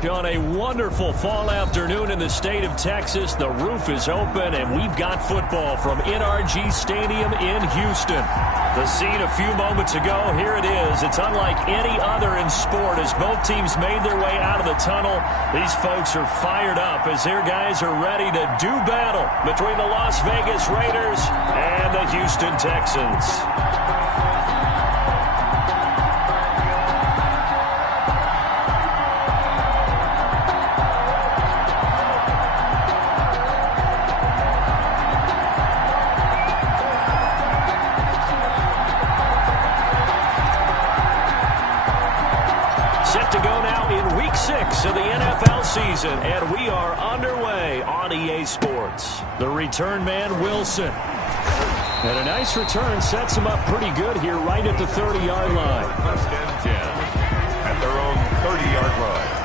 On a wonderful fall afternoon in the state of Texas, the roof is open, and we've got football from NRG Stadium in Houston. The scene a few moments ago, here it is. It's unlike any other in sport as both teams made their way out of the tunnel. These folks are fired up as their guys are ready to do battle between the Las Vegas Raiders and the Houston Texans. Of the NFL season, and we are underway on EA Sports. The return man, Wilson. And a nice return sets him up pretty good here right at the 30-yard line. First and 10 at their own 30-yard line.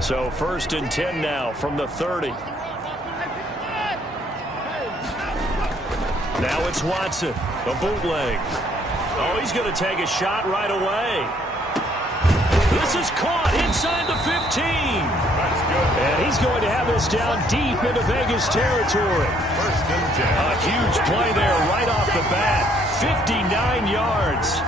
So first and 10 now from the 30. Now it's Watson, the bootleg. Oh, he's going to take a shot right away. This is caught inside the 15. That's good. And he's going to have this down deep into Vegas territory. First and 10. A huge play there right off the bat. 59 yards.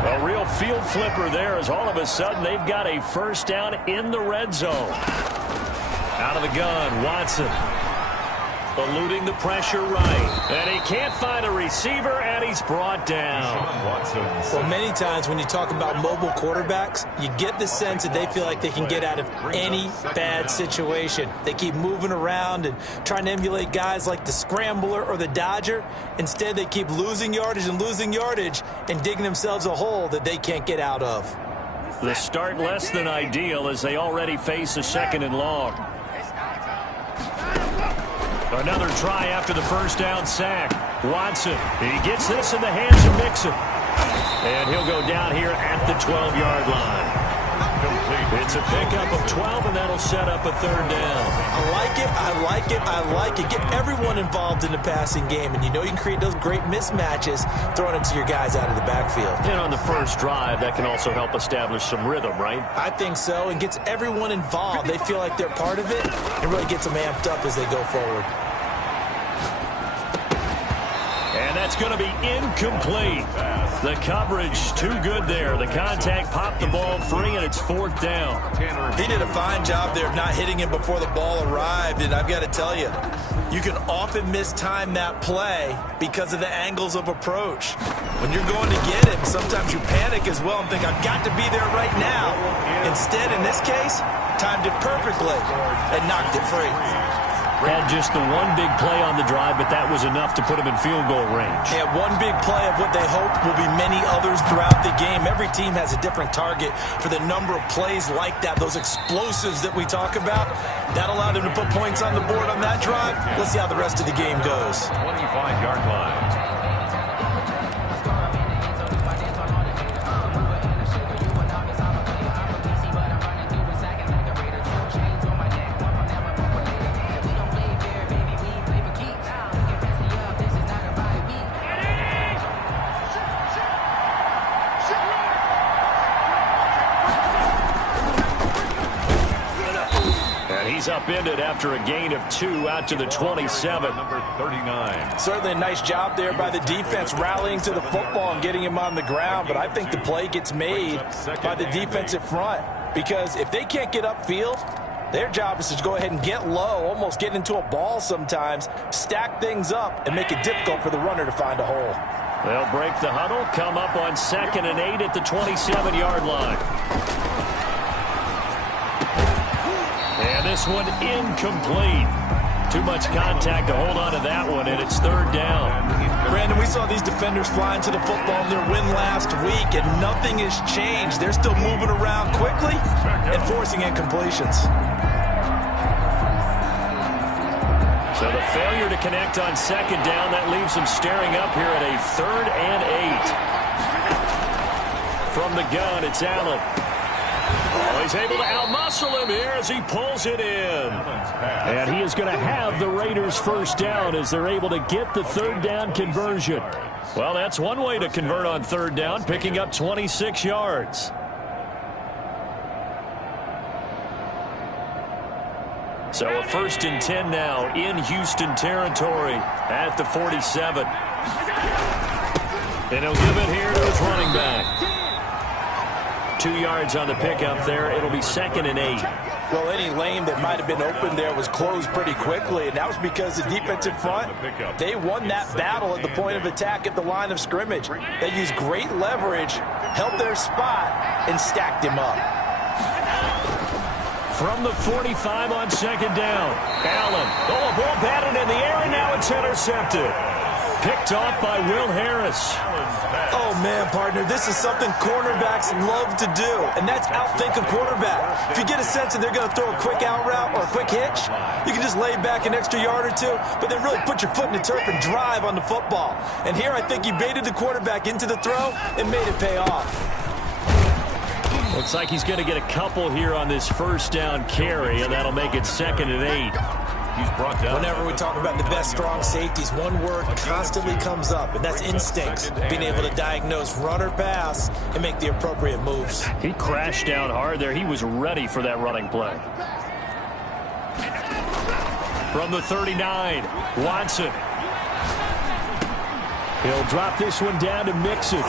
A real field flipper there as all of a sudden they've got a first down in the red zone. Out of the gun, Watson. Eluding the pressure right. And he can't find a receiver, and he's brought down. Well, many times when you talk about mobile quarterbacks, you get the sense that they feel like they can get out of any bad situation. They keep moving around and trying to emulate guys like the Scrambler or the Dodger. Instead, they keep losing yardage and digging themselves a hole that they can't get out of. The start less than ideal as they already face a second and long. Another try after the first down sack. Watson, he gets this in the hands of Mixon. And he'll go down here at the 12-yard line. It's a pickup of 12, and that'll set up a third down. I like it, I like it, I like it. Get everyone involved in the passing game, and you know you can create those great mismatches throwing it to your guys out of the backfield. And on the first drive, that can also help establish some rhythm, right? I think so, and gets everyone involved. They feel like they're part of it, and really gets them amped up as they go forward. And that's going to be incomplete. The coverage too good there. The contact popped the ball free, and it's fourth down. He did a fine job there of not hitting him before the ball arrived, and I've got to tell you, you can often mistime that play because of the angles of approach. When you're going to get him, sometimes you panic as well and think, I've got to be there right now. Instead, in this case, timed it perfectly and knocked it free. Had just the one big play on the drive, but that was enough to put him in field goal range. Yeah, one big play of what they hope will be many others throughout the game. Every team has a different target for the number of plays like that, those explosives that we talk about. That allowed him to put points on the board on that drive. Let's see how the rest of the game goes. 25-yard line. He's upended after a gain of 2 out to the 27. Number 39. Certainly a nice job there by the defense rallying to the football and getting him on the ground, but I think the play gets made by the defensive front because if they can't get upfield, their job is to go ahead and get low, almost get into a ball sometimes, stack things up, and make it difficult for the runner to find a hole. They'll break the huddle, come up on 2nd and 8 at the 27-yard line. And this one incomplete. Too much contact to hold on to that one, and it's third down. Brandon, we saw these defenders flying to the football in their win last week, and nothing has changed. They're still moving around quickly and forcing incompletions. So the failure to connect on second down, that leaves them staring up here at a 3rd and 8. From the gun, it's Allen. Oh, he's able to outmuscle him here as he pulls it in. And he is going to have the Raiders first down as they're able to get the 3rd down conversion. Well, that's one way to convert on 3rd down, picking up 26 yards. So a 1st and 10 now in Houston territory at the 47. And he'll give it here to his running back. 2 yards on the pickup there. It'll be 2nd and 8. Well, any lane that might have been open there was closed pretty quickly, and that was because the defensive front, they won that battle at the point of attack at the line of scrimmage. They used great leverage, held their spot, and stacked him up. From the 45 on 2nd down, Allen. Oh, a ball batted in the air, and now it's intercepted. Picked off by Will Harris. Oh, man, partner, this is something cornerbacks love to do, and that's outthink a quarterback. If you get a sense that they're going to throw a quick out route or a quick hitch, you can just lay back an extra yard or two, but then really put your foot in the turf and drive on the football. And here I think he baited the quarterback into the throw and made it pay off. Looks like he's going to get a couple here on this 1st down carry, and that'll make it 2nd and 8. He's brought down. Whenever we talk about the best strong safeties, one word constantly comes up, and that's instincts. Being able to diagnose run or pass and make the appropriate moves. He crashed down hard there. He was ready for that running play. From the 39, Watson. He'll drop this one down to Mixon.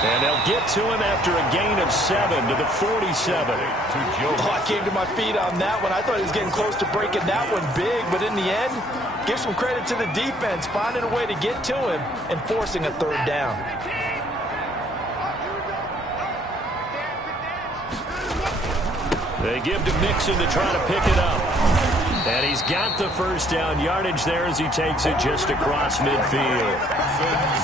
And they'll get to him after a gain of 7 to the 47. Oh, I came to my feet on that one. I thought he was getting close to breaking that one big, but in the end, give some credit to the defense, finding a way to get to him and forcing a 3rd down. They give to Mixon to try to pick it up. And he's got the 1st down yardage there as he takes it just across midfield.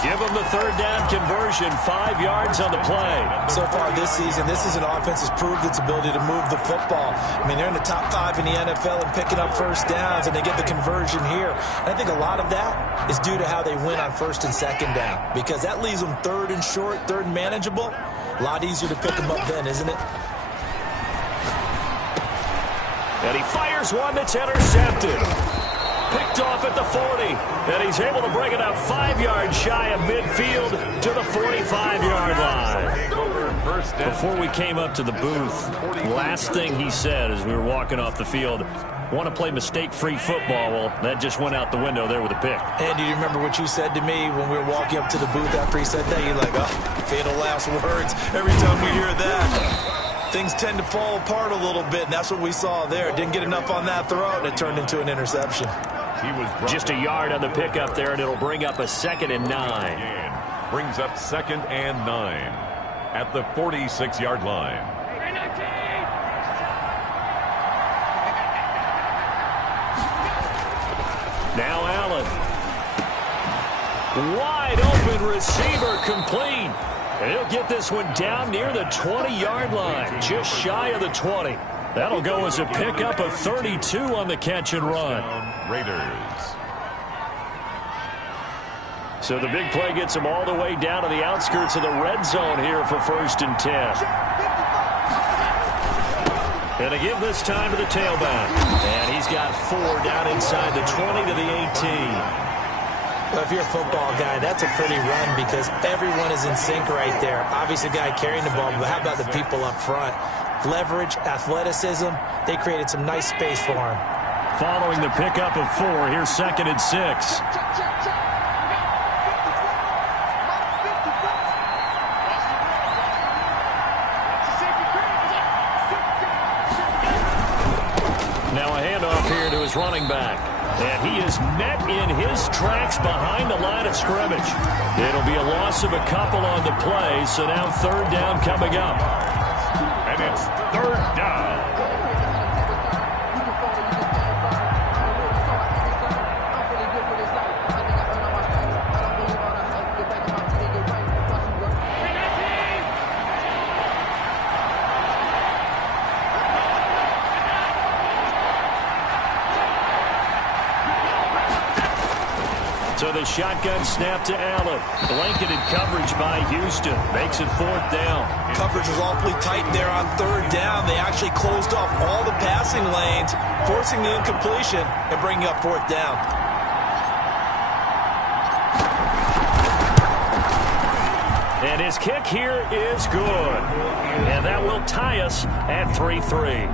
Give him the 3rd down conversion, 5 yards on the play. So far this season, this is an offense that's proved its ability to move the football. I mean, they're in the top 5 in the NFL and picking up 1st downs, and they get the conversion here. And I think a lot of that is due to how they win on 1st and 2nd down, because that leaves them 3rd and short, 3rd and manageable. A lot easier to pick them up then, isn't it? And he fires one that's intercepted. Picked off at the 40. And he's able to bring it up 5 yards shy of midfield to the 45-yard line. Before we came up to the booth, last thing he said as we were walking off the field, want to play mistake-free football. Well, that just went out the window there with a pick. And do you remember what you said to me when we were walking up to the booth after he said that? You're like, oh, fatal last words every time we hear that. Things tend to fall apart a little bit, and that's what we saw there. Didn't get enough on that throw, and it turned into an interception. He was just a yard on the pickup there, and it'll bring up a 2nd and 9. Brings up 2nd and 9 at the 46-yard line. Now Allen. Wide open receiver complete. And he'll get this one down near the 20-yard line, just shy of the 20. That'll go as a pickup of 32 on the catch and run. Raiders. So the big play gets him all the way down to the outskirts of the red zone here for 1st and 10. And to give this time to the tailback. And he's got 4 down inside the 20 to the 18. Well, if you're a football guy, that's a pretty run because everyone is in sync right there. Obviously, the guy carrying the ball, but how about the people up front? Leverage, athleticism, they created some nice space for him. Following the pickup of 4, here's 2nd and 6. Now a handoff here to his running back. And he is met in his tracks behind the line of scrimmage. It'll be a loss of a couple on the play, so now 3rd down coming up. And it's 3rd down. So the shotgun snap to Allen. Blanketed coverage by Houston. Makes it 4th down. Coverage was awfully tight there on 3rd down. They actually closed off all the passing lanes, forcing the incompletion and bringing up 4th down. And his kick here is good. And that will tie us at 3-3.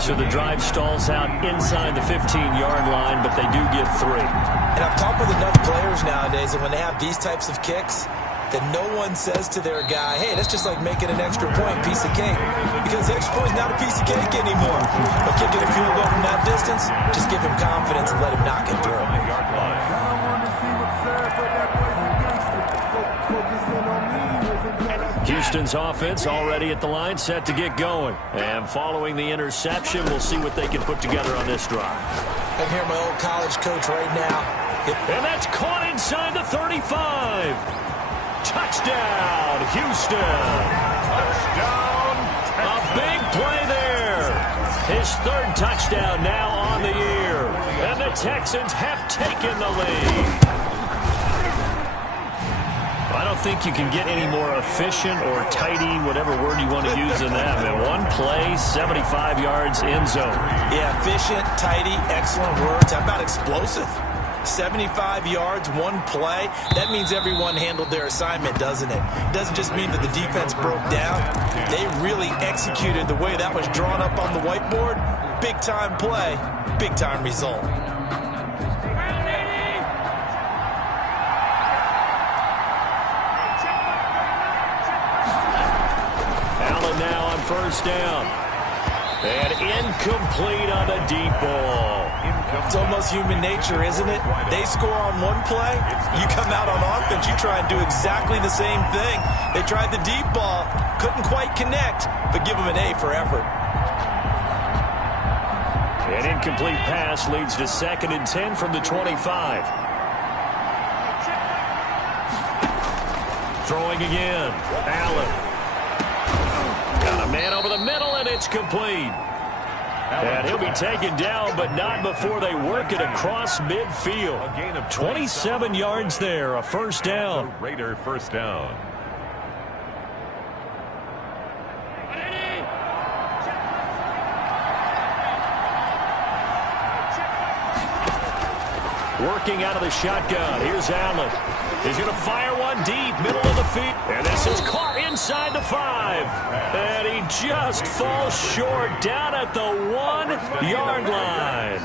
So the drive stalls out inside the 15-yard line, but they do get 3. And I've talked with enough players nowadays, and when they have these types of kicks, that no one says to their guy, hey, that's just like making an extra point, piece of cake. Because the extra point is not a piece of cake anymore. But kicking a field goal from that distance, just give him confidence and let him knock it through. Houston's offense already at the line, set to get going. And following the interception, we'll see what they can put together on this drive. I can hear my old college coach right now. And that's caught inside the 35. Touchdown, Houston. Touchdown, A big play there. His 3rd touchdown now on the year. And the Texans have taken the lead. I don't think you can get any more efficient or tidy, whatever word you want to use in that. Man, one play, 75 yards, end zone. Yeah, efficient, tidy, excellent words. How about explosive? 75 yards, one play. That means everyone handled their assignment, doesn't it? It doesn't just mean that the defense broke down. They really executed the way that was drawn up on the whiteboard. Big-time play, big-time result. Now on 1st down. And incomplete on the deep ball. It's almost human nature, isn't it? They score on one play, you come out on offense, you try and do exactly the same thing. They tried the deep ball, couldn't quite connect, but give them an A for effort. An incomplete pass leads to 2nd and 10 from the 25. Throwing again. Allen. Got a man over the middle, and it's complete. And he'll be taken down, but not before they work it across midfield. 27 yards there, a 1st down. Raider 1st down. Working out of the shotgun. Here's Allen. He's going to fire one deep, middle of the field. And this is caught inside the 5. And he just falls short down at the 1-yard line.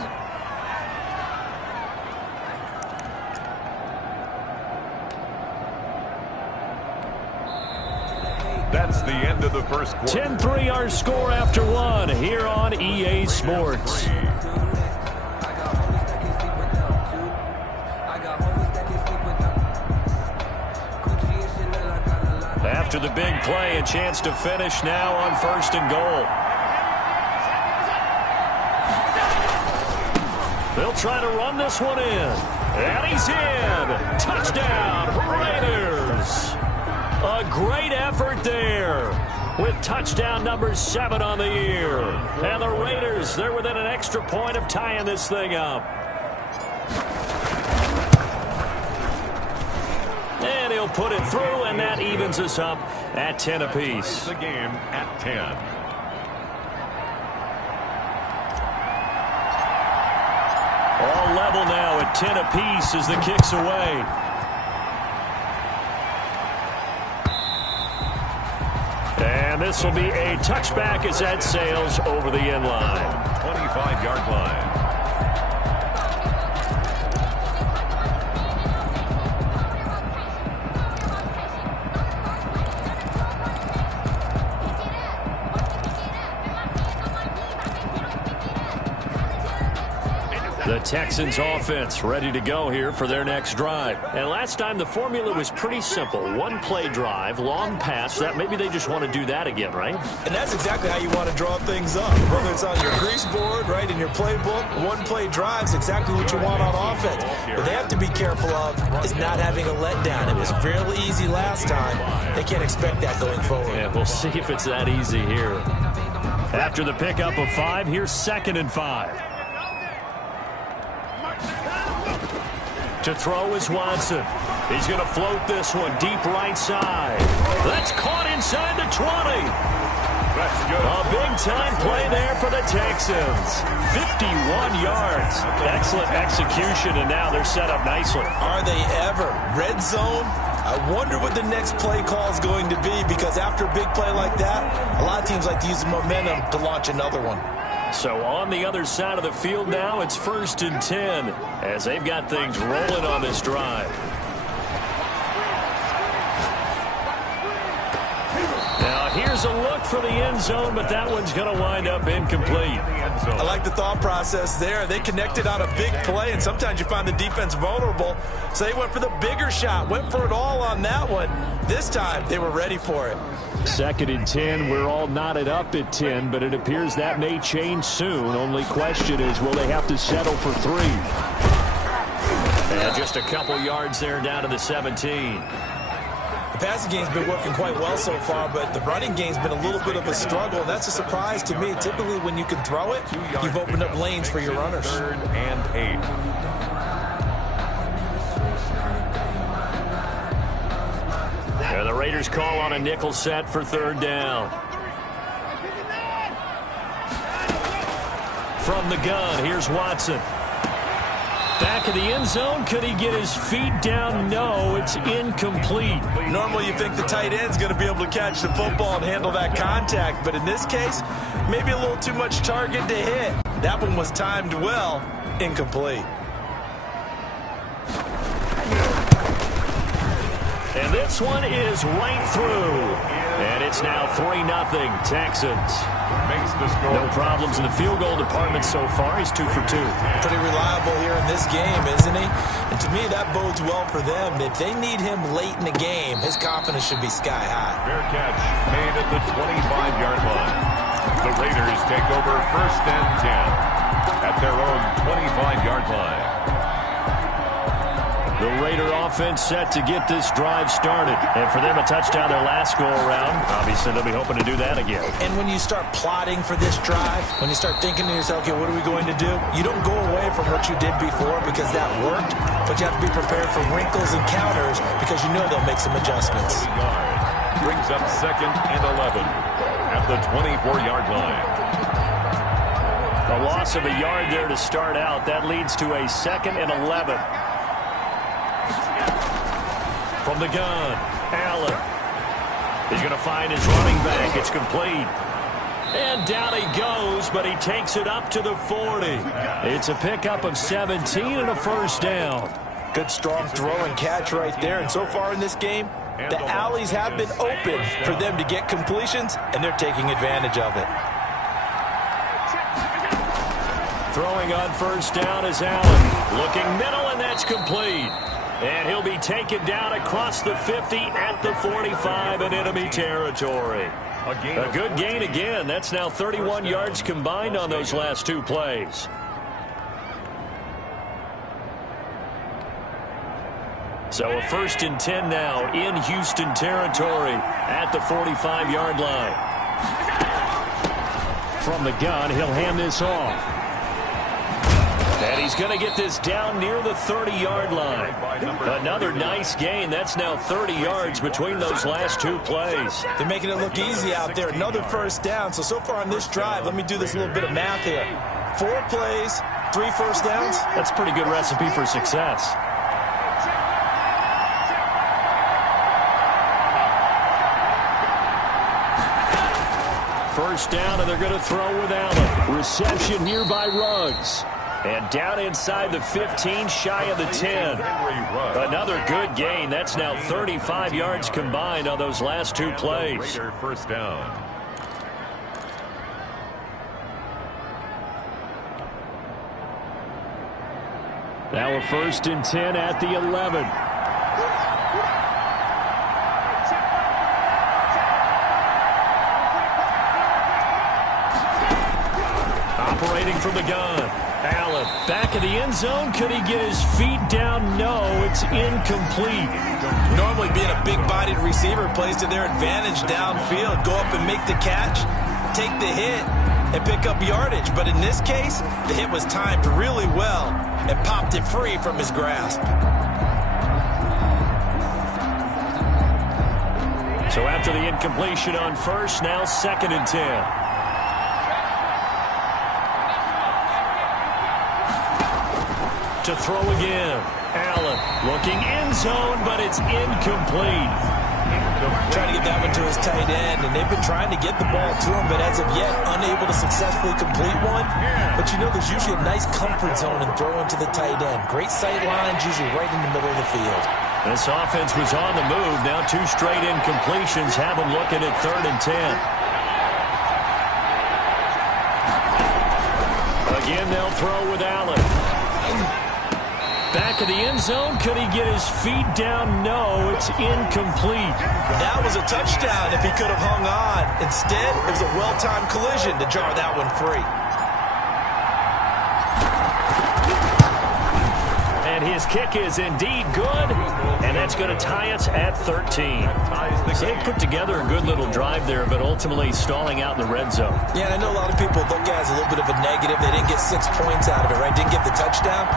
That's the end of the first quarter. 10-3 our score after 1 here on EA Sports. After the big play, a chance to finish now on 1st and goal. They'll try to run this one in. And he's in. Touchdown, Raiders. A great effort there with touchdown number 7 on the year. And the Raiders, they're within an extra point of tying this thing up. And he'll put it through, and that evens us up at 10 apiece. The game at 10. All level now at 10 apiece as the kick's away. And this will be a touchback as that sails over the end line. 25-yard line. The Texans offense ready to go here for their next drive. And last time the formula was pretty simple. One play drive, long pass. That maybe they just want to do that again, right? And that's exactly how you want to draw things up. Whether it's on your grease board, right, in your playbook, one play drive is exactly what you want on offense. What they have to be careful of is not having a letdown. It was real easy last time. They can't expect that going forward. Yeah, we'll see if it's that easy here. After the pickup of 5, here's 2nd and 5. To throw is Watson. He's going to float this one deep right side. That's caught inside the 20. That's good. A big-time play there for the Texans. 51 yards. Excellent execution, and now they're set up nicely. Are they ever? Red zone? I wonder what the next play call is going to be, because after a big play like that, a lot of teams like to use the momentum to launch another one. So on the other side of the field now, it's 1st and 10 as they've got things rolling on this drive. Now here's a look for the end zone, but that one's going to wind up incomplete. I like the thought process there. They connected on a big play, and sometimes you find the defense vulnerable. So they went for the bigger shot, went for it all on that one. This time, they were ready for it. 2nd and 10, we're all knotted up at 10, but it appears that may change soon. Only question is, will they have to settle for 3? And just a couple yards there down to the 17. The passing game's been working quite well so far, but the running game's been a little bit of a struggle, and that's a surprise to me. Typically, when you can throw it, you've opened up lanes for your runners. 3rd and 8. And the Raiders call on a nickel set for 3rd down. From the gun, here's Watson. Back of the end zone. Could he get his feet down? No, it's incomplete. Normally you think the tight end's going to be able to catch the football and handle that contact, but in this case, maybe a little too much target to hit. That one was timed well. Incomplete. And this one is right through. And it's now 3-0 Texans. Makes the score. No problems in the field goal department so far. He's 2 for 2. Pretty reliable here in this game, isn't he? And to me, that bodes well for them. If they need him late in the game, his confidence should be sky high. Fair catch made at the 25-yard line. The Raiders take over 1st and 10 at their own 25-yard line. The Raider offense set to get this drive started. And for them, a touchdown their last go-around. Obviously, they'll be hoping to do that again. And when you start plotting for this drive, when you start thinking to yourself, okay, what are we going to do? You don't go away from what you did before because that worked, but you have to be prepared for wrinkles and counters because you know they'll make some adjustments. Brings up 2nd and 11 at the 24-yard line. A loss of a yard there to start out. That leads to a 2nd and 11. From the gun, Allen. He's going to find his running back. It's complete. And down he goes, but he takes it up to the 40. It's a pickup of 17 and a 1st down. Good strong throw and catch right there. And so far in this game, the alleys have been open for them to get completions, and they're taking advantage of it. Throwing on 1st down is Allen. Looking middle, and that's complete. And he'll be taken down across the 50 at the 45 in enemy territory. A good gain again. That's now 31 yards combined on those last 2 plays. So a 1st and 10 now in Houston territory at the 45-yard line. From the gun, he'll hand this off. And he's going to get this down near the 30-yard line. Another nice gain. That's now 30 yards between those last 2 plays. They're making it look easy out there. Another 1st down. So far on this drive, let me do this little bit of math here. 4 plays, 3 1st downs. That's a pretty good recipe for success. First down, and they're going to throw with Allen. Reception here by Ruggs. And down inside the 15, shy of the 10. Another good gain. That's now 35 yards combined on those last 2 plays. Raider 1st down. Now a 1st and 10 at the 11. Operating from the gun. Allen, back of the end zone. Could he get his feet down? No, it's incomplete. Normally being a big-bodied receiver plays to their advantage downfield. Go up and make the catch, take the hit, and pick up yardage. But in this case, the hit was timed really well and popped it free from his grasp. So after the incompletion on first, now 2nd and 10. To throw again. Allen looking end zone, but it's incomplete. Trying to get that one to his tight end, and they've been trying to get the ball to him, but as of yet, unable to successfully complete one. But you know, there's usually a nice comfort zone in throwing to the tight end. Great sight lines, usually right in the middle of the field. This offense was on the move. Now 2 straight incompletions have them looking at 3rd and 10. Again, they'll throw with Allen. Back of the end zone. Could he get his feet down? No, it's incomplete. That was a touchdown if he could have hung on. Instead, it was a well-timed collision to jar that one free. And his kick is indeed good, and that's going to tie us at 13. So they put together a good little drive there, but ultimately stalling out in the red zone. Yeah, and I know a lot of people look at it as a little bit of a negative. They didn't get 6 points out of it, right? Didn't get the touchdown.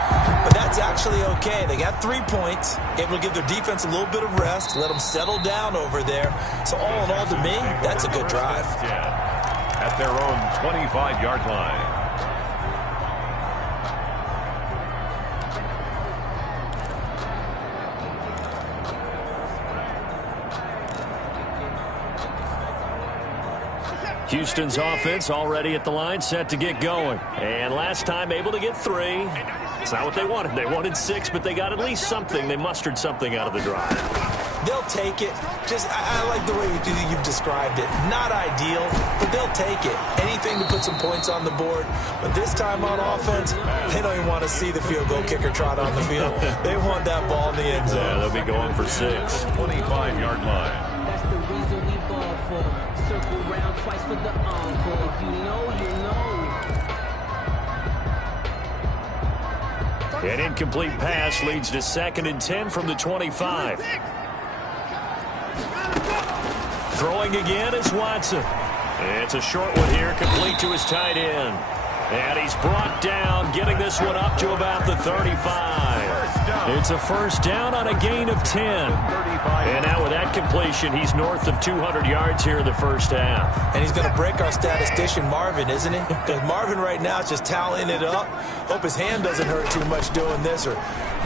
But that's actually okay. They got 3 points, able to give their defense a little bit of rest, let them settle down over there. So all in all, to me, that's a good drive. At their own 25-yard line. Houston's offense already at the line, set to get going. And last time able to get 3. It's not what they wanted. They wanted 6, but they got at least something. They mustered something out of the drive. They'll take it. Just, I like the way you've described it. Not ideal, but they'll take it. Anything to put some points on the board. But this time on offense, they don't even want to see the field goal kicker trot on the field. They want that ball in the end zone. Yeah, they'll be going for 6. 25-yard line. That's the reason we ball for. Circle round twice for the encore. If you know, you know. An incomplete pass leads to 2nd and 10 from the 25. Throwing again is Watson. It's a short one here, complete to his tight end. And he's brought down, getting this one up to about the 35. It's a first down on a gain of 10. And now with that completion, he's north of 200 yards here in the first half. And he's going to break our statistician Marvin, isn't he? Because Marvin right now is just tallying it up. Hope his hand doesn't hurt too much doing this or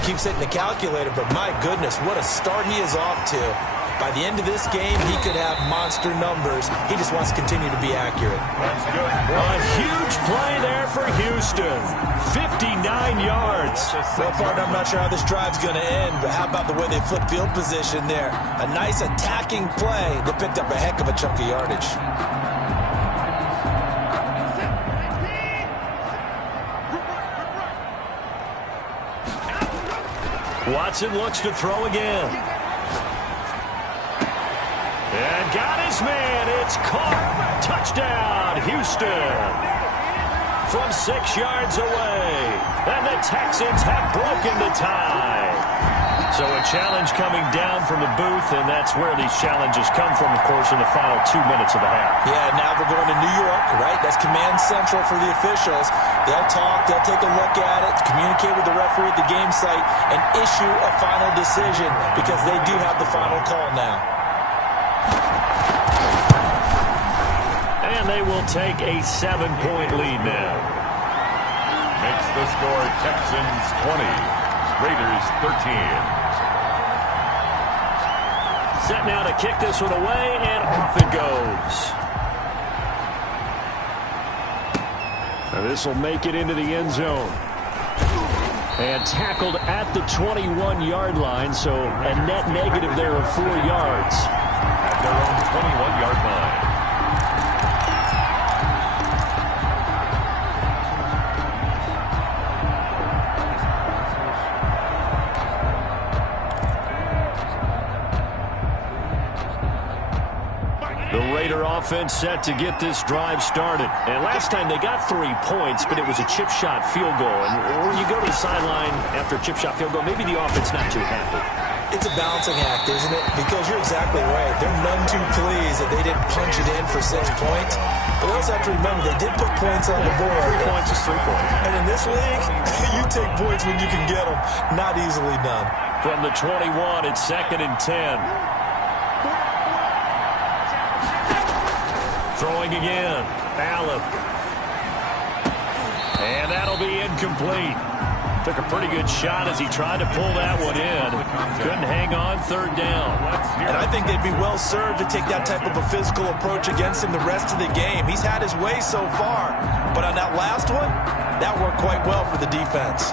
keeps hitting the calculator. But my goodness, what a start he is off to. By the end of this game, he could have monster numbers. He just wants to continue to be accurate. That's good. A huge play there for Houston. 59 yards. Well, partner, I'm not sure how this drive's going to end, but how about the way they flip field position there? A nice attacking play that picked up a heck of a chunk of yardage. Watson looks to throw again. And got his man. It's caught. Touchdown, Houston. From 6 yards away. And the Texans have broken the tie. So a challenge coming down from the booth, and that's where these challenges come from, of course, in the final 2 minutes of the half. Yeah, now we're going to New York, right? That's command central for the officials. They'll talk, they'll take a look at it, communicate with the referee at the game site, and issue a final decision because they do have the final call now. And they will take a 7-point lead now. Makes the score Texans 20, Raiders 13. Set now to kick this one away, and off it goes. Now this will make it into the end zone. And tackled at the 21-yard line, so a net negative there of 4 yards. At their own 21-yard line. Offense set to get this drive started. And last time they got 3 points, but it was a chip shot field goal. And when you go to the sideline after a chip shot field goal, maybe the offense not too happy. It's a balancing act, isn't it? Because you're exactly right. They're none too pleased that they didn't punch it in for 6 points. But they also have to remember, they did put points on the board. 3 points is 3 points. And in this league, you take points when you can get them. Not easily done. From the 21, it's 2nd and 10. Throwing again. Allen. And that'll be incomplete. Took a pretty good shot as he tried to pull that one in. Couldn't hang on, 3rd down. And I think they'd be well served to take that type of a physical approach against him the rest of the game. He's had his way so far. But on that last one, that worked quite well for the defense.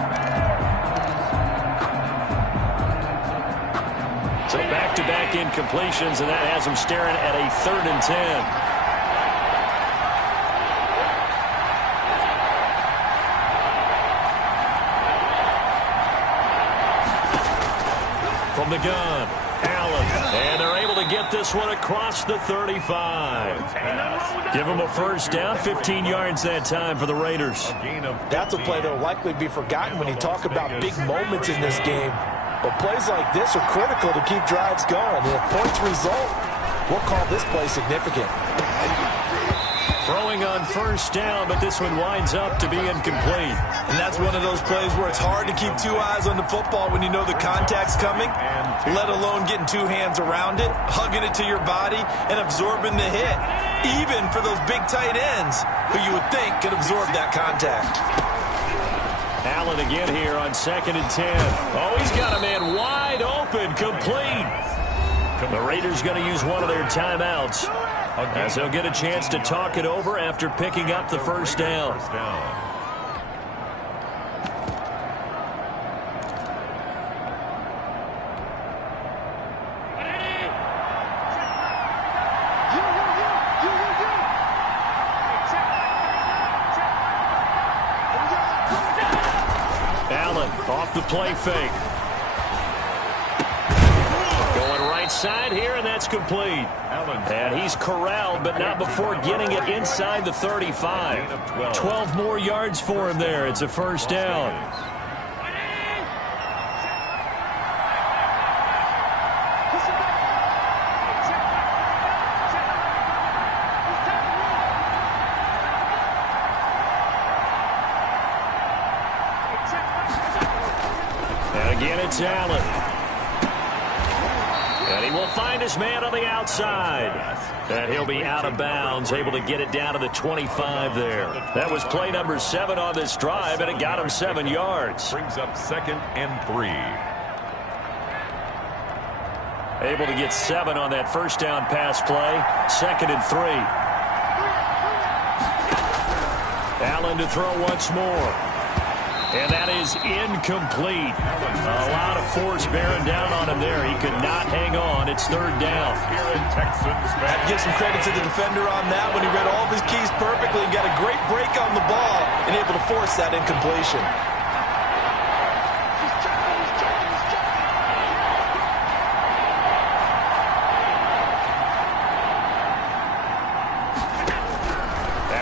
So back-to-back incompletions, and that has him staring at a 3rd and 10. From the gun, Allen, and they're able to get this one across the 35. Give them a 1st down, 15 yards that time for the Raiders. That's a play that will likely be forgotten when you talk about big moments in this game. But plays like this are critical to keep drives going. And if points result, we'll call this play significant. Throwing on 1st down, but this one winds up to be incomplete. And that's one of those plays where it's hard to keep 2 eyes on the football when you know the contact's coming, let alone getting 2 hands around it, hugging it to your body, and absorbing the hit. Even for those big tight ends who you would think could absorb that contact. Allen again here on 2nd and 10. Oh, he's got a man wide open, complete. The Raiders going to use one of their timeouts, as they'll get a chance to talk it over after picking up the 1st down. Allen off the play fake. Going right side here, and that's complete. And he's corralled, but not before getting it inside the 35. 12 more yards for him there. It's a 1st down. And again, it's Allen. And he will find his man on the outside. And he'll be out of bounds, able to get it down to the 25 there. That was play number 7 on this drive, and it got him 7 yards. Brings up 2nd and 3. Able to get 7 on that 1st down pass play. 2nd and 3. Allen to throw once more. And that is incomplete. A lot of force bearing down on him there. He could not hang on. It's 3rd down. Here in Texans, I have to give some credit to the defender on that when he read all of his keys perfectly and got a great break on the ball and able to force that incompletion.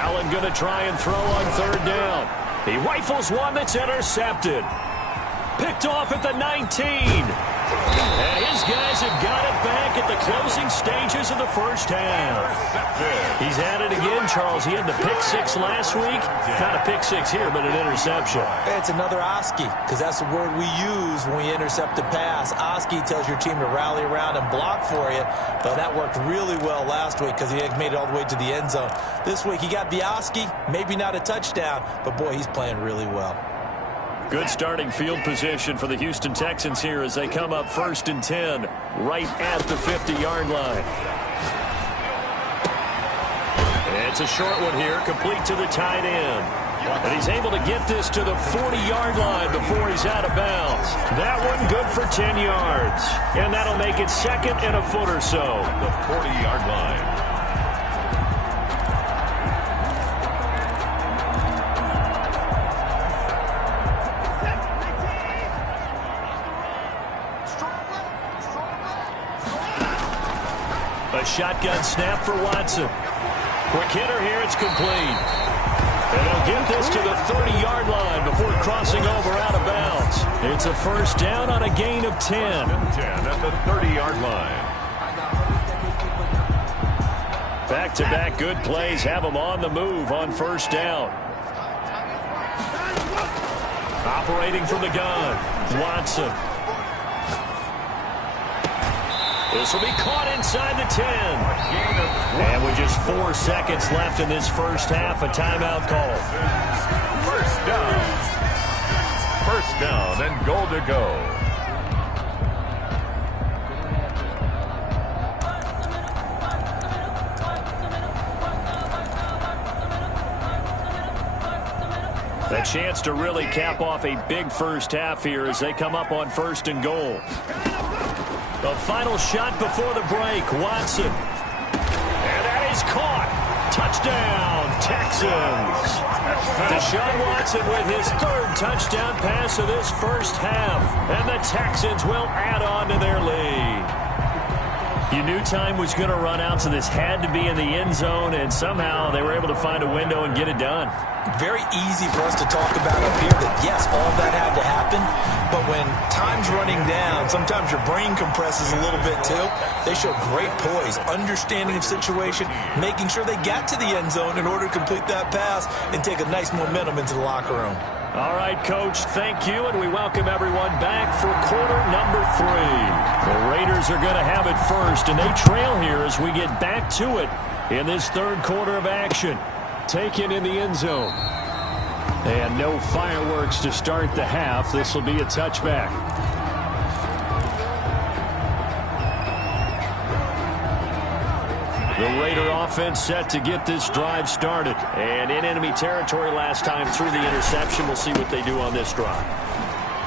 Allen going to try and throw on 3rd down. He rifles one that's intercepted. Picked off at the 19. And his guys have got it back at the closing stages of the 1st half. He's at it again, Charles. He had the pick 6 last week. Not a pick 6 here, but an interception. It's another Oski, because that's the word we use when we intercept a pass. Oski tells your team to rally around and block for you. But that worked really well last week because he made it all the way to the end zone. This week he got the Oski, maybe not a touchdown, but boy, he's playing really well. Good starting field position for the Houston Texans here as they come up 1st and 10 right at the 50-yard line. It's a short one here, complete to the tight end. And he's able to get this to the 40-yard line before he's out of bounds. That one good for 10 yards. And that'll make it 2nd and a foot or so. The 40-yard line. A shotgun snap for Watson. Quick hitter here, it's complete. And they'll get this to the 30-yard line before crossing over out of bounds. It's a first down on a gain of 10. 10 at the 30-yard line. Back-to-back good plays have them on the move on first down. Operating from the gun, Watson. This will be caught inside the 10. And with just 4 seconds left in this first half, a timeout call. First down and goal to go. A chance to really cap off a big first half here as they come up on first and goal. The final shot before the break, Watson. And that is caught. Touchdown, Texans. Deshaun Watson with his 3rd touchdown pass of this first half. And the Texans will add on to their lead. You knew time was going to run out, so this had to be in the end zone, and somehow they were able to find a window and get it done. Very easy for us to talk about up here that, yes, all that had to happen, but when time's running down, sometimes your brain compresses a little bit too. They showed great poise, understanding of situation, making sure they got to the end zone in order to complete that pass and take a nice momentum into the locker room. All right, Coach, thank you, and we welcome everyone back for quarter number 3. The Raiders are going to have it first, and they trail here as we get back to it in this 3rd quarter of action. Taken in the end zone. And no fireworks to start the half. This will be a touchback. The Raider offense set to get this drive started. And in enemy territory last time through the interception. We'll see what they do on this drive.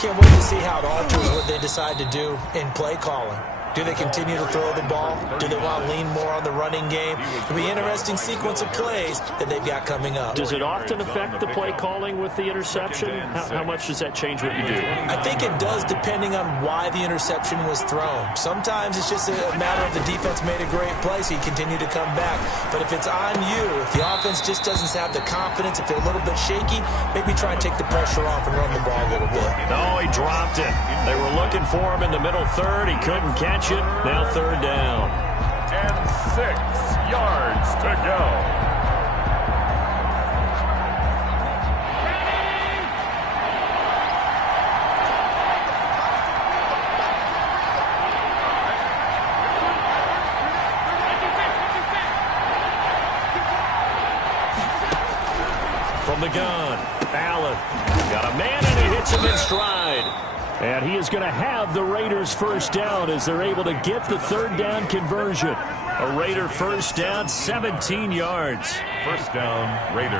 Can't wait to see how it alters what they decide to do in play calling. Do they continue to throw the ball? Do they want to lean more on the running game? It'll be an interesting sequence of plays that they've got coming up. Does it often affect the play calling with the interception? How much does that change what you do? I think it does, depending on why the interception was thrown. Sometimes it's just a matter of the defense made a great play, so you continue to come back. But if it's on you, if the offense just doesn't have the confidence, if they're a little bit shaky, maybe try and take the pressure off and run the ball a little bit. No, he dropped it. They were looking for him in the middle third. He couldn't catch it. Now 3rd down. And 6 yards to go. From the gun, Allen. Got a man and he hits him in stride. And he is going to have the Raiders first down as they're able to get the 3rd down conversion. A Raider first down, 17 yards. First down, Raiders.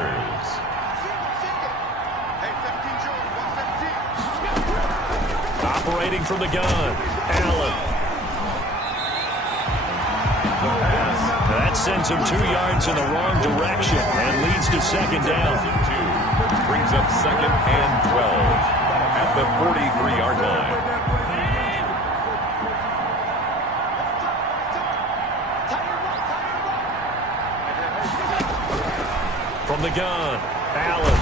Operating from the gun, Allen. That sends him 2 yards in the wrong direction and leads to 2nd down. Brings up 2nd and 12. At the 43-yard line. From the gun, Allen.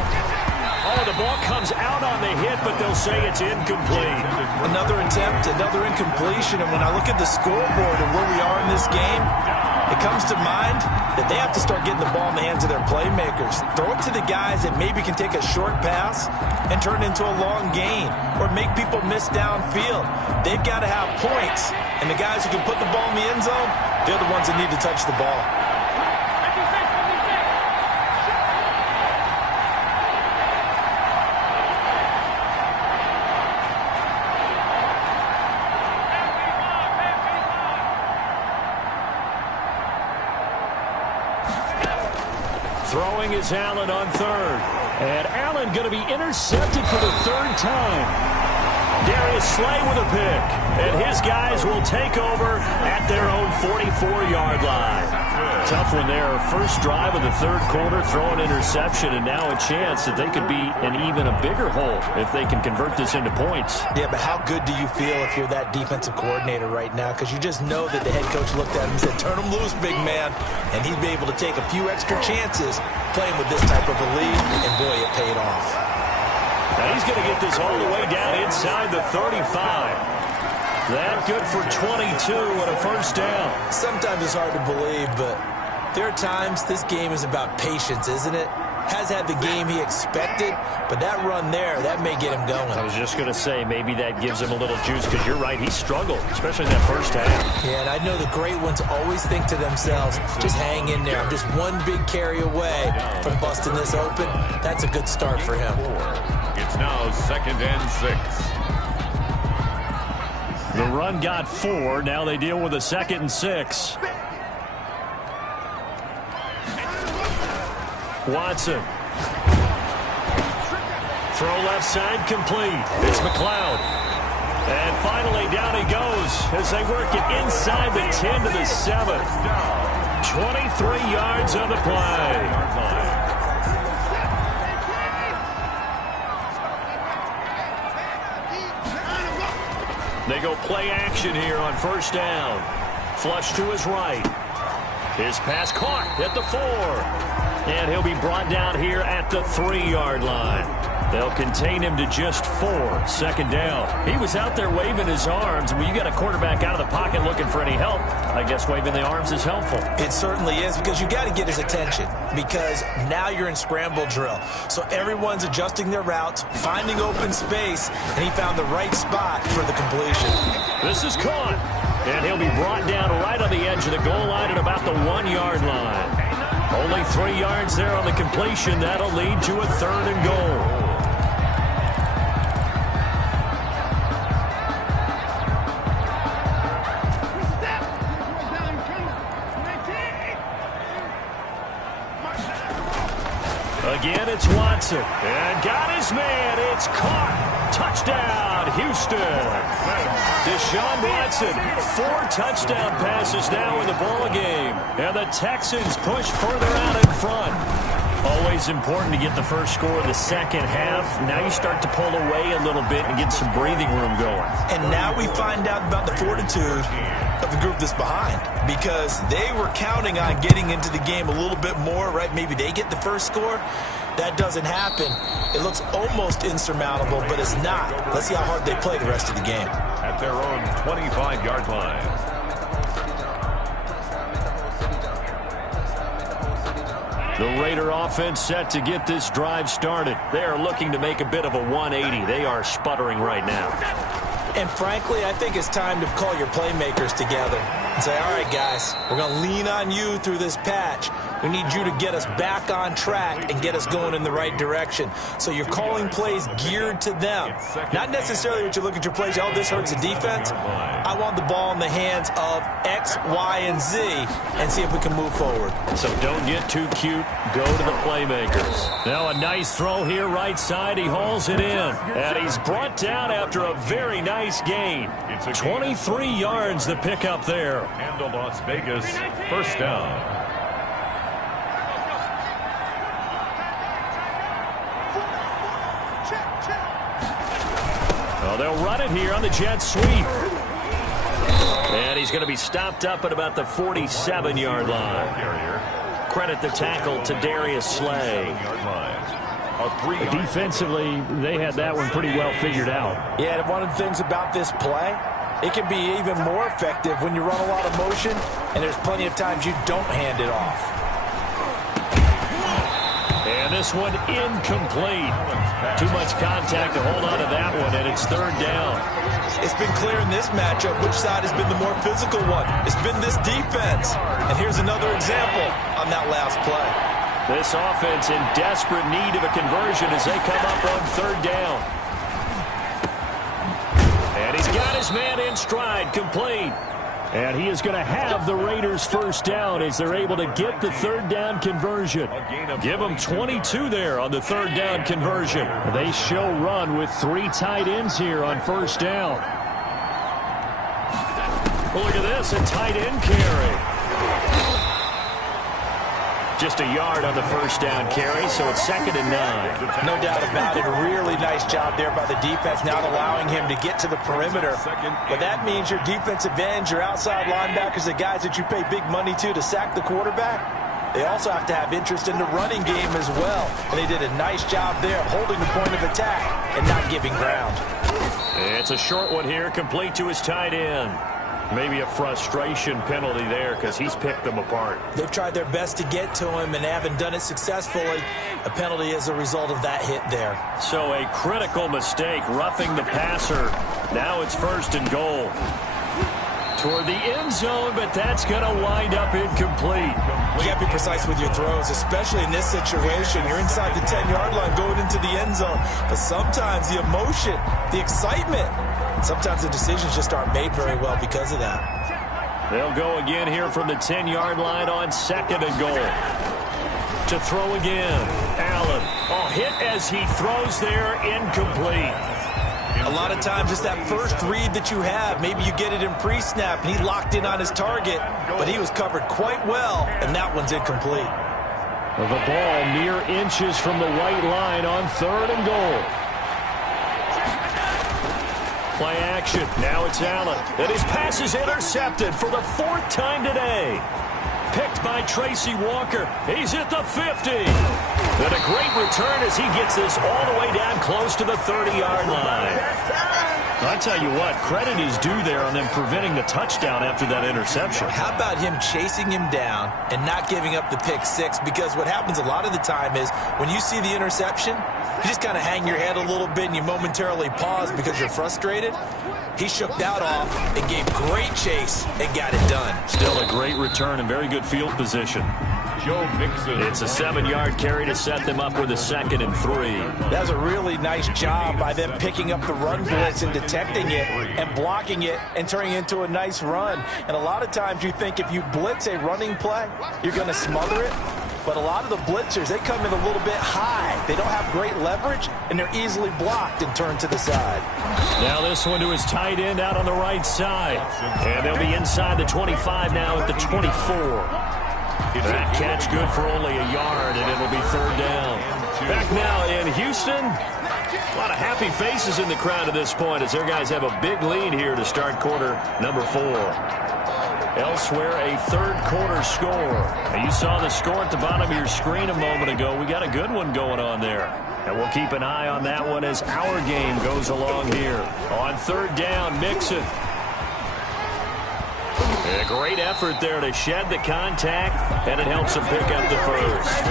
Oh, the ball comes out on the hit, but they'll say it's incomplete. Another attempt, another incompletion, and when I look at the scoreboard and where we are in this game, it comes to mind that they have to start getting the ball in the hands of their playmakers. Throw it to the guys that maybe can take a short pass and turn it into a long gain or make people miss downfield. They've got to have points, and the guys who can put the ball in the end zone, they're the ones that need to touch the ball. Throwing is Allen on 3rd. And Allen going to be intercepted for the 3rd time. Darius Slay with a pick. And his guys will take over at their own 44-yard line. Tough one there. First drive of the third quarter, throw an interception, and now a chance that they could be in even a bigger hole if they can convert this into points. Yeah, but how good do you feel if you're that defensive coordinator right now? Because you just know that the head coach looked at him and said, turn him loose, big man. And he'd be able to take a few extra chances playing with this type of a lead, and boy, it paid off. Now he's going to get this all the way down inside the 35. That good for 22 and a first down. Sometimes it's hard to believe, but there are times this game is about patience, isn't it? Has had the game he expected, but that run there, that may get him going. I was just going to say, maybe that gives him a little juice, because you're right, he struggled, especially in that first half. Yeah, and I know the great ones always think to themselves, just hang in there. I'm just one big carry away from busting this open. That's a good start for him. It's now 2nd and 6. The run got 4. Now they deal with a 2nd and 6. Watson. Throw left side complete. It's McLeod. And finally down he goes as they work it inside the 10 to the 7. 23 yards on the play. They go play action here on first down. Flush to his right. His pass caught at the 4. And he'll be brought down here at the 3-yard line. They'll contain him to just 4. 2nd down. He was out there waving his arms. When you got a quarterback out of the pocket looking for any help, I guess waving the arms is helpful. It certainly is, because you got to get his attention, because now you're in scramble drill. So everyone's adjusting their routes, finding open space, and he found the right spot for the completion. This is caught. And he'll be brought down right on the edge of the goal line at about the 1-yard line. Only 3 yards there on the completion. That'll lead to a 3rd and goal. Again, it's Watson. And got his man. It's caught. Touchdown, Houston. Deshaun Watson, 4 touchdown passes now in the ball game. And the Texans push further out in front. Always important to get the first score of the second half. Now you start to pull away a little bit and get some breathing room going. And now we find out about the fortitude of the group that's behind, because they were counting on getting into the game a little bit more, right? Maybe they get the first score. That doesn't happen. It looks almost insurmountable, but it's not. Let's see how hard they play the rest of the game. At their own 25-yard line. The Raider offense set to get this drive started. They are looking to make a bit of a 180. They are sputtering right now. And frankly, I think it's time to call your playmakers together and say, all right, guys, we're going to lean on you through this patch. We need you to get us back on track and get us going in the right direction. So you're calling plays geared to them. Not necessarily what you look at your plays, oh, this hurts the defense. I want the ball in the hands of X, Y, and Z and see if we can move forward. So don't get too cute. Go to the playmakers. Now a nice throw here right side. He hauls it in. And he's brought down after a very nice gain. 23 yards the pickup there. And the Las Vegas first down. Well, they'll run it here on the jet sweep. And he's going to be stopped up at about the 47-yard line. Credit the tackle to Darius Slay. Defensively, they had that one pretty well figured out. Yeah, and one of the things about this play, it can be even more effective when you run a lot of motion, and there's plenty of times you don't hand it off. And this one incomplete. Too much contact to hold on to that one, and it's 3rd down. It's been clear in this matchup which side has been the more physical one. It's been this defense. And here's another example on that last play. This offense in desperate need of a conversion as they come up on 3rd down. And he's got his man in stride, complete. And he is going to have the Raiders first down as they're able to get the third down conversion. Give them 22 there on the third down conversion. They show run with 3 tight ends here on first down. Well, look at this, a tight end carry. Just a yard on the first down carry, so it's 2nd and 9. No doubt about it. A really nice job there by the defense, not allowing him to get to the perimeter. But that means your defensive ends, your outside linebackers, the guys that you pay big money to sack the quarterback, they also have to have interest in the running game as well. And they did a nice job there holding the point of attack and not giving ground. It's a short one here, complete to his tight end. Maybe a frustration penalty there because he's picked them apart. They've tried their best to get to him and haven't done it successfully. A penalty as a result of that hit there. So a critical mistake, roughing the passer. Now it's 1st and goal. Toward the end zone, but that's going to wind up incomplete. You got to be precise with your throws, especially in this situation. You're inside the 10-yard line going into the end zone. But sometimes the emotion, the excitement, sometimes the decisions just aren't made very well because of that. They'll go again here from the 10-yard line on 2nd and goal. To throw again. Allen. Oh, hit as he throws there, incomplete. A lot of times it's that first read that you have. Maybe you get it in pre-snap and he locked in on his target, but he was covered quite well, and that one's incomplete. The ball mere inches from the white line on 3rd and goal. Play action. Now it's Allen. And his pass is intercepted for the 4th time today. Picked by Tracy Walker. He's at the 50. And a great return as he gets this all the way down close to the 30-yard line. I tell you what, credit is due there on them preventing the touchdown after that interception. How about him chasing him down and not giving up the pick 6? Because what happens a lot of the time is when you see the interception, you just kind of hang your head a little bit and you momentarily pause because you're frustrated. He shook that off and gave great chase and got it done. Still a great return and very good field position. Joe Mixon. It's a 7-yard carry to set them up with a 2nd and 3. That was a really nice job by them picking up the run blitz and detecting it and blocking it and turning it into a nice run. And a lot of times you think if you blitz a running play, you're going to smother it. But a lot of the blitzers, they come in a little bit high. They don't have great leverage, and they're easily blocked and turned to the side. Now this one to his tight end out on the right side. And they'll be inside the 25 now at the 24. That catch good for only a yard, and it'll be 3rd down. Back now in Houston. A lot of happy faces in the crowd at this point as their guys have a big lead here to start quarter number 4. Elsewhere, a 3rd quarter score. And you saw the score at the bottom of your screen a moment ago. We got a good one going on there. And we'll keep an eye on that one as our game goes along here. On 3rd down, Mixon. And a great effort there to shed the contact, and it helps him pick up the first.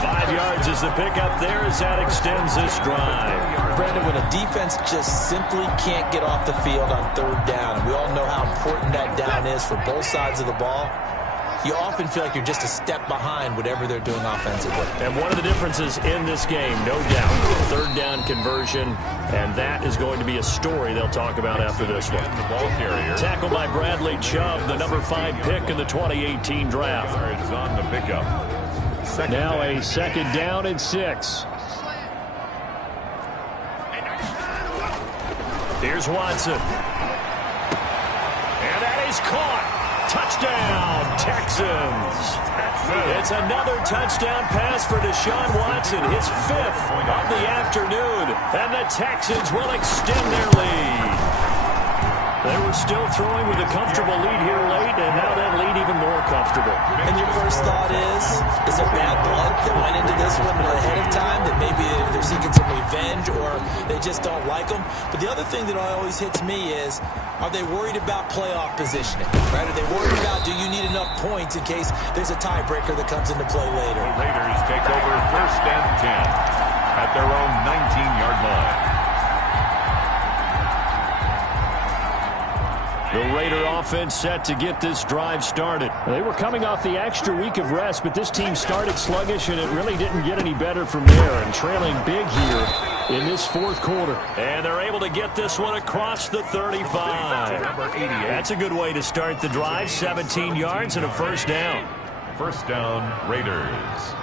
5 yards is the pickup there as that extends this drive. Brandon, when a defense just simply can't get off the field on 3rd down, and we all know how important that down is for both sides of the ball, you often feel like you're just a step behind whatever they're doing offensively. And one of the differences in this game, no doubt, 3rd down conversion, and that is going to be a story they'll talk about after this one. The ball carrier. Tackled by Bradley Chubb, the number 5 pick in the 2018 draft. It's on the pickup. Now a 2nd down and 6. Here's Watson. And that is caught. Touchdown, Texans. It's another touchdown pass for Deshaun Watson, his 5th of the afternoon. And the Texans will extend their lead. They were still throwing with a comfortable lead here late, and now that lead even more comfortable. And your first thought is there bad blood that went into this one ahead of time, that maybe they're seeking some revenge or they just don't like them? But the other thing that always hits me is, are they worried about playoff positioning? Right? Are they worried about, do you need enough points in case there's a tiebreaker that comes into play later? The Raiders take over 1st and 10 at their own 19-yard line. The Raider offense set to get this drive started. They were coming off the extra week of rest, but this team started sluggish, and it really didn't get any better from there. And trailing big here in this fourth quarter. And they're able to get this one across the 35. That's a good way to start the drive. 17 yards and a first down. First down, Raiders.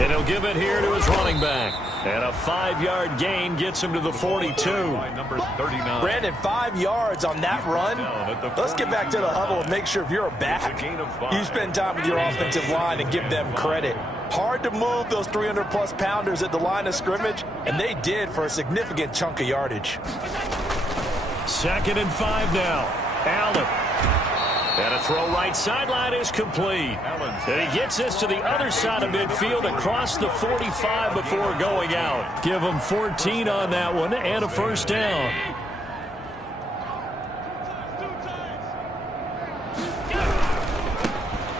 And he'll give it here to his running back. And a 5-yard gain gets him to the 42. Brandon, 5 yards on that run. Let's get back to the huddle and make sure if you're a back, you spend time with your offensive line and give them credit. Hard to move those 300-plus pounders at the line of scrimmage, and they did for a significant chunk of yardage. 2nd and 5 now. Allen. And a throw right sideline is complete. And he gets this to the other side of midfield across the 45 before going out. Give him 14 on that one and a first down.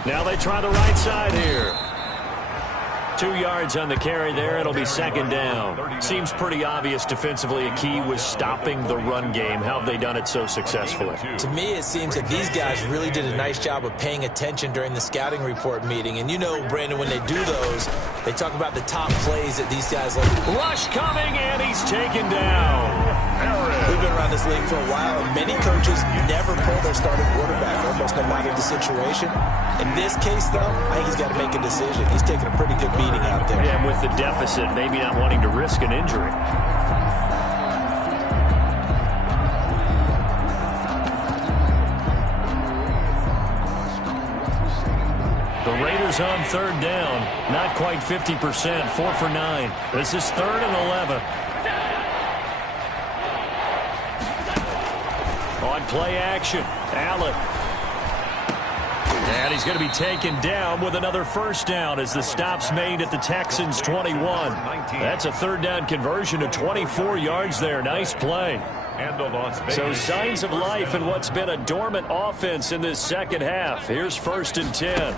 Now they try the right side here. 2 yards on the carry there. It'll be 2nd down. Seems pretty obvious defensively a key was stopping the run game. How have they done it so successfully? To me, it seems that these guys really did a nice job of paying attention during the scouting report meeting. And you know, Brandon, when they do those, they talk about the top plays that these guys like. Rush coming, and he's taken down. We've been around this league for a while, and many coaches never pull their starting quarterback, almost no matter the situation. In this case, though, I think he's got to make a decision. He's taking a pretty good beating out there. Yeah, with the deficit, maybe not wanting to risk an injury. The Raiders on 3rd down. Not quite 50%. 4 for 9. This is 3rd and 11. On play action, Allen. And he's going to be taken down with another first down as the stop's made at the Texans' 21. That's a 3rd down conversion of 24 yards there. Nice play. So signs of life in what's been a dormant offense in this second half. Here's 1st and 10.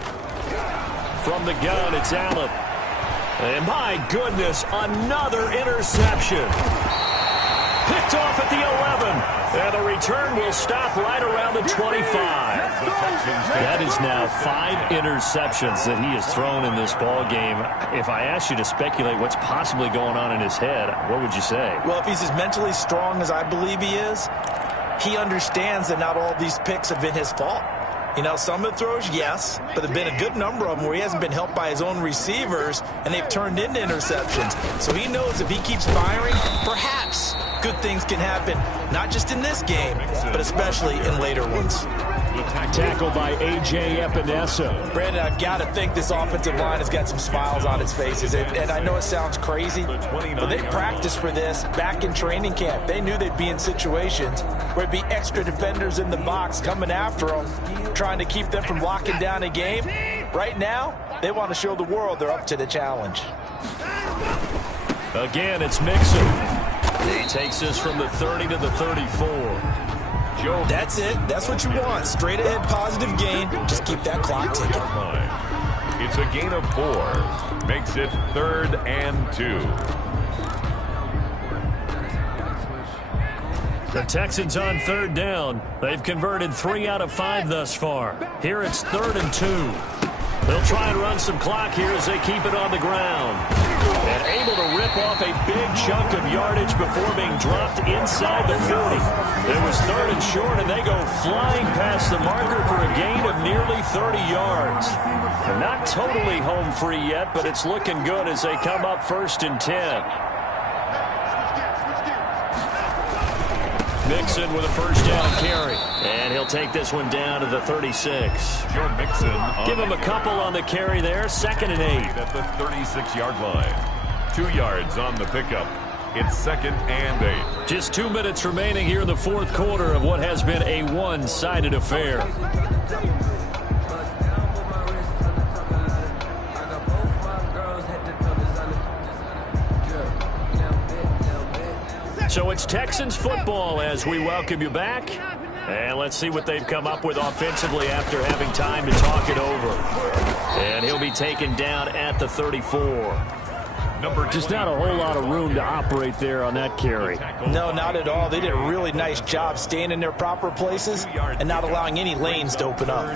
From the gun, it's Allen. And my goodness, another interception. Picked off at the 11. And the return will stop right around the 25. That is now 5 interceptions that he has thrown in this ball game. If I asked you to speculate what's possibly going on in his head, what would you say? Well, if he's as mentally strong as I believe he is, he understands that not all of these picks have been his fault. You know, some of the throws, yes, but there have been a good number of them where he hasn't been helped by his own receivers, and they've turned into interceptions. So he knows if he keeps firing, perhaps good things can happen, not just in this game, but especially in later ones. Tackled by A.J. Epinesa. Brandon, I've got to think this offensive line has got some smiles on its faces. And I know it sounds crazy, but they practiced for this back in training camp. They knew they'd be in situations where it'd be extra defenders in the box coming after them, trying to keep them from locking down a game. Right now, they want to show the world they're up to the challenge. Again, it's Mixon. He takes this from the 30 to the 34. That's it. That's what you want. Straight ahead, positive gain. Just keep that clock ticking. It's a gain of 4. Makes it 3rd and 2. The Texans on 3rd down. They've converted 3 out of 5 thus far. Here it's 3rd and 2. They'll try and run some clock here as they keep it on the ground. And able to rip off a big chunk of yardage before being dropped inside the 40. It was 3rd and short, and they go flying past the marker for a gain of nearly 30 yards. They're not totally home free yet, but it's looking good as they come up 1st and 10. Mixon with a first down carry. And he'll take this one down to the 36. Joe Mixon. Give him a couple on the carry there. 2nd and 8. At the 36-yard line. 2 yards on the pickup. It's 2nd and 8. Just 2 minutes remaining here in the fourth quarter of what has been a one-sided affair. So it's Texans football as we welcome you back. And let's see what they've come up with offensively after having time to talk it over. And he'll be taken down at the 34. Just not a whole lot of room to operate there on that carry. No, not at all. They did a really nice job staying in their proper places and not allowing any lanes to open up.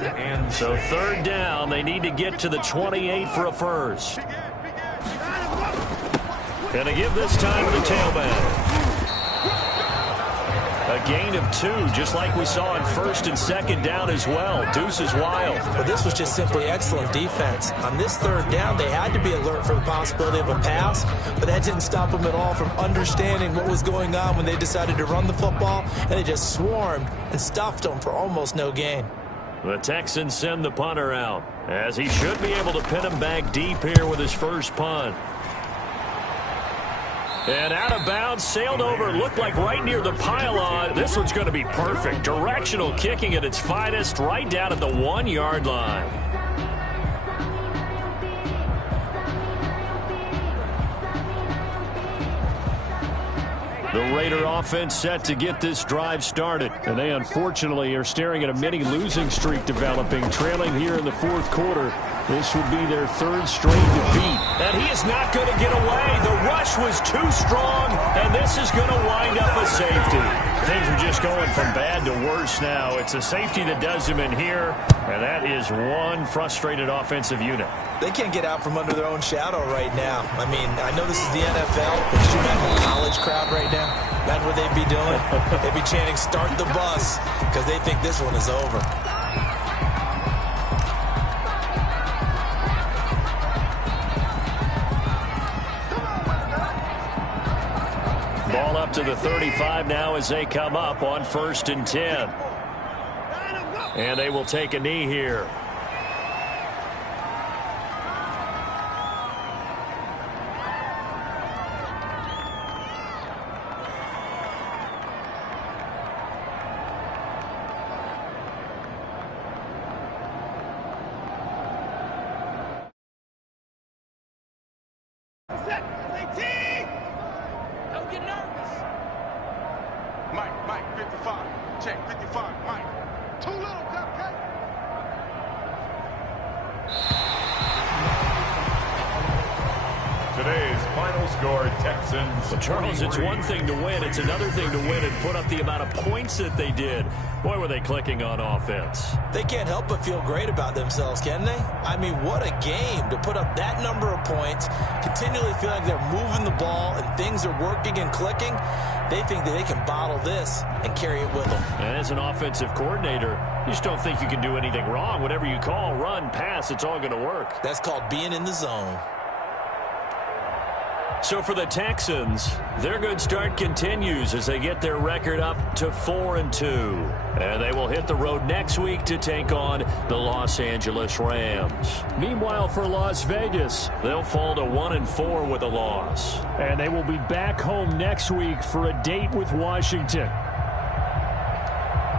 So 3rd down, they need to get to the 28 for a first. And they give this time to the tailback. A gain of 2, just like we saw on 1st and 2nd down as well. Deuce is wild. But this was just simply excellent defense. On this 3rd down, they had to be alert for the possibility of a pass, but that didn't stop them at all from understanding what was going on when they decided to run the football, and they just swarmed and stuffed them for almost no gain. The Texans send the punter out, as he should be able to pin him back deep here with his first punt. And out of bounds, sailed over, looked like right near the pylon. This one's going to be perfect. Directional kicking at its finest, right down at the 1-yard line. The Raider offense set to get this drive started. And they unfortunately are staring at a mini losing streak developing, trailing here in the 4th quarter. This would be their 3rd straight defeat. And he is not going to get away. The rush was too strong, and this is going to wind up a safety. Things are just going from bad to worse now. It's a safety that does him in here, and that is one frustrated offensive unit. They can't get out from under their own shadow right now. I mean, I know this is the NFL, but could you imagine a college crowd right now? Imagine what they'd be doing. They'd be chanting, "Start the bus," because they think this one is over. Ball up to the 35 now as they come up on 1st and 10. And they will take a knee here. Mike, 55. Check, 55, Mike. Too little, cupcake. Today's final score, Texans. Well, Charles, it's one thing to win. It's another thing to win and put up the amount of points that they did. Boy, were they clicking on offense. They can't help but feel great about themselves, can they? I mean, what a game to put up that number of points, continually feel like they're moving the ball and things are working and clicking. They think that they can bottle this and carry it with them. And as an offensive coordinator, you just don't think you can do anything wrong. Whatever you call, run, pass, it's all going to work. That's called being in the zone. So for the Texans, their good start continues as they get their record up to 4-2. And they will hit the road next week to take on the Los Angeles Rams. Meanwhile, for Las Vegas, they'll fall to 1-4 with a loss. And they will be back home next week for a date with Washington.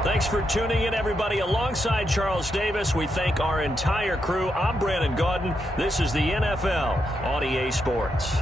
Thanks for tuning in, everybody. Alongside Charles Davis, we thank our entire crew. I'm Brandon Gaudin. This is the NFL on EA Sports.